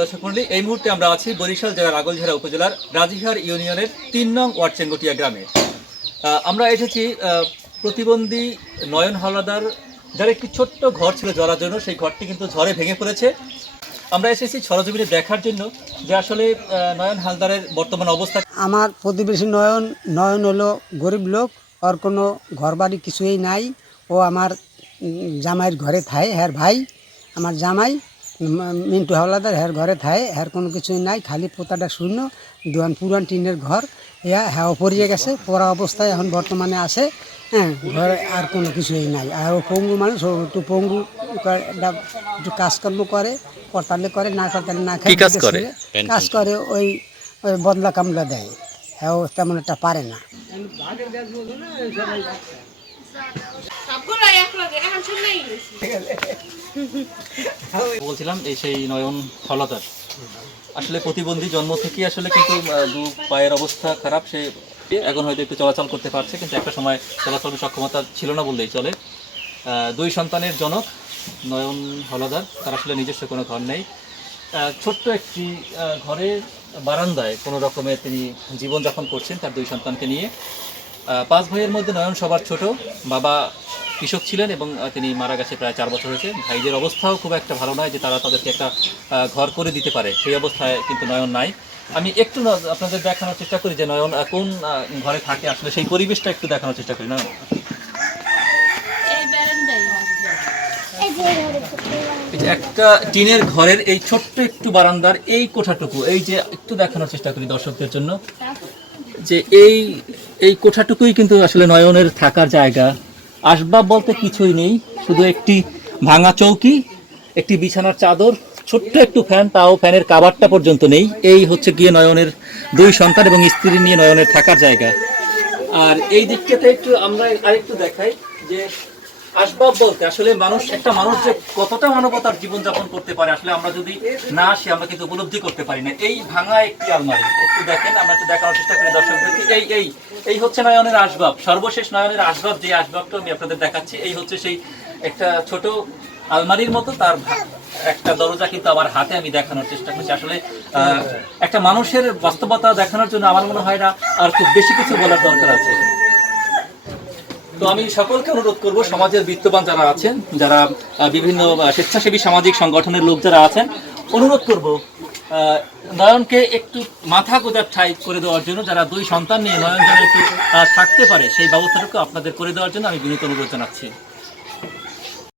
দর্শক মণ্ডলী, এই মুহূর্তে আমরা আছি বরিশাল জেলার আগলঝাড়া উপজেলার রাজিহার ইউনিয়নের ৩ নং ওয়ার্ড চেঙ্গটিয়া গ্রামে। আমরা এসেছি প্রতিবন্ধী নয়ন হাওলাদার যার একটি ছোট্ট ঘর ছিল জ্বলার জন্য, সেই ঘরটি কিন্তু ঝড়ে ভেঙে পড়েছে। আমরা এসেছি সরজমিনে দেখার জন্য যে আসলে নয়ন হালদারের বর্তমান অবস্থা। আমার প্রতিবেশী নয়ন হলো গরিব লোক, ওর কোনো ঘর বাড়ি কিছুই নাই। ও আমার জামাইয়ের ঘরে থায়, হ্যার ভাই আমার জামাই মিন্টু হাওলাদার, হ্যার ঘরে থায়, হ্যার কোনো কিছুই নাই, খালি পোতাটা শূন্য, পুরান টিনের ঘর। হ্যাঁ পড়িয়ে গেছে, পড়া অবস্থায় এখন বর্তমানে আছে। হ্যাঁ, ঘরে আর কোনো কিছুই নাই। আর ও পঙ্গু মানুষ, ও একটু পঙ্গু, একটু কাজকর্ম করে, করতালে করে, না করতালে না খায়। কাজ করে ওই বদলা কামলা দেয়। হ্যাঁ, ও তেমন একটা পারে না। বলছিলাম এই সেই নয়ন হাওলাদার আসলে প্রতিবন্ধী জন্ম থেকে, আসলে কিন্তু দু পায়ের অবস্থা খারাপ। সে এখন হয়তো একটু চলাচল করতে পারছে, কিন্তু একটা সময় চলাচলের সক্ষমতা ছিল না বললেই চলে। 2 সন্তানের জনক নয়ন হাওলাদার, তার আসলে নিজস্ব কোনো ঘর নেই। ছোট্ট একটি ঘরের বারান্দায় কোনো রকমে তিনি জীবনযাপন করছেন তার 2 সন্তানকে নিয়ে। 5 ভাইয়ের মধ্যে নয়ন সবার ছোট। বাবা কৃষক ছিলেন এবং তিনি মারা গেছে প্রায় 4 বছর হয়েছে। ভাইদের অবস্থাও খুব একটা ভালো নয় যে তারা তাদেরকে একটা ঘর করে দিতে পারে, সেই অবস্থায় কিন্তু নয়ন নাই। আমি একটু আপনাদের দেখানোর চেষ্টা করি যে নয়ন কোন ঘরে থাকে, আসলে সেই পরিবেশটা একটু দেখানোর চেষ্টা করি। নয়ন একটা টিনের ঘরের এই ছোট্ট একটু বারান্দার এই কোঠাটুকু, এই যে একটু দেখানোর চেষ্টা করি দর্শকদের জন্য যে এই কোঠাটুকুই কিন্তু আসলে নয়নের থাকার জায়গা। আসবাব বলতে কিছুই নেই, শুধু একটি ভাঙা চৌকি, একটি বিছানার চাদর, ছোট্ট একটু ফ্যান, তাও ফ্যানের কাভারটা পর্যন্ত নেই। এই হচ্ছে গিয়ে নয়নের 2 সন্তান এবং স্ত্রী নিয়ে নয়নের থাকার জায়গা। আর এই দিকটাতে একটু আমরা আরেকটু দেখাই যে আসবাব বলতে আসলে একটা মানুষ যে কতটা মানবতার জীবনযাপন করতে পারে, আসলে আমরা যদি না আসি আমরা কিন্তু উপলব্ধি করতে পারি না। এই ভাঙা একটি আলমারি একটু দেখেন, আমরা একটু দেখানোর চেষ্টা করি দর্শকদেরকে। এই হচ্ছে নয়নের আসবাব, সর্বশেষ নয়নের আসবাব, যে আসবাবটা আমি আপনাদের দেখাচ্ছি। এই হচ্ছে সেই একটা ছোট আলমারির মতো, তার একটা দরজা কিন্তু আমার হাতে আমি দেখানোর চেষ্টা করছি। আসলে একটা মানুষের বাস্তবতা দেখানোর জন্য আমার মনে হয় না আর খুব বেশি কিছু বলার দরকার আছে। তো আমি সকলকে অনুরোধ করব, সমাজের বিত্তবান যারা আছেন, যারা বিভিন্ন স্বেচ্ছাসেবী সামাজিক সংগঠনের লোক যারা আছেন, অনুরোধ করব নয়নকে একটু মাথা গোঁজার ঠাঁই করে দেওয়ার জন্য, যারা 2 সন্তান নিয়ে নয়ন যেন একটু থাকতে পারে সেই ব্যবস্থাটুকু আপনাদের করে দেওয়ার জন্য আমি বিনীত অনুরোধ জানাচ্ছি।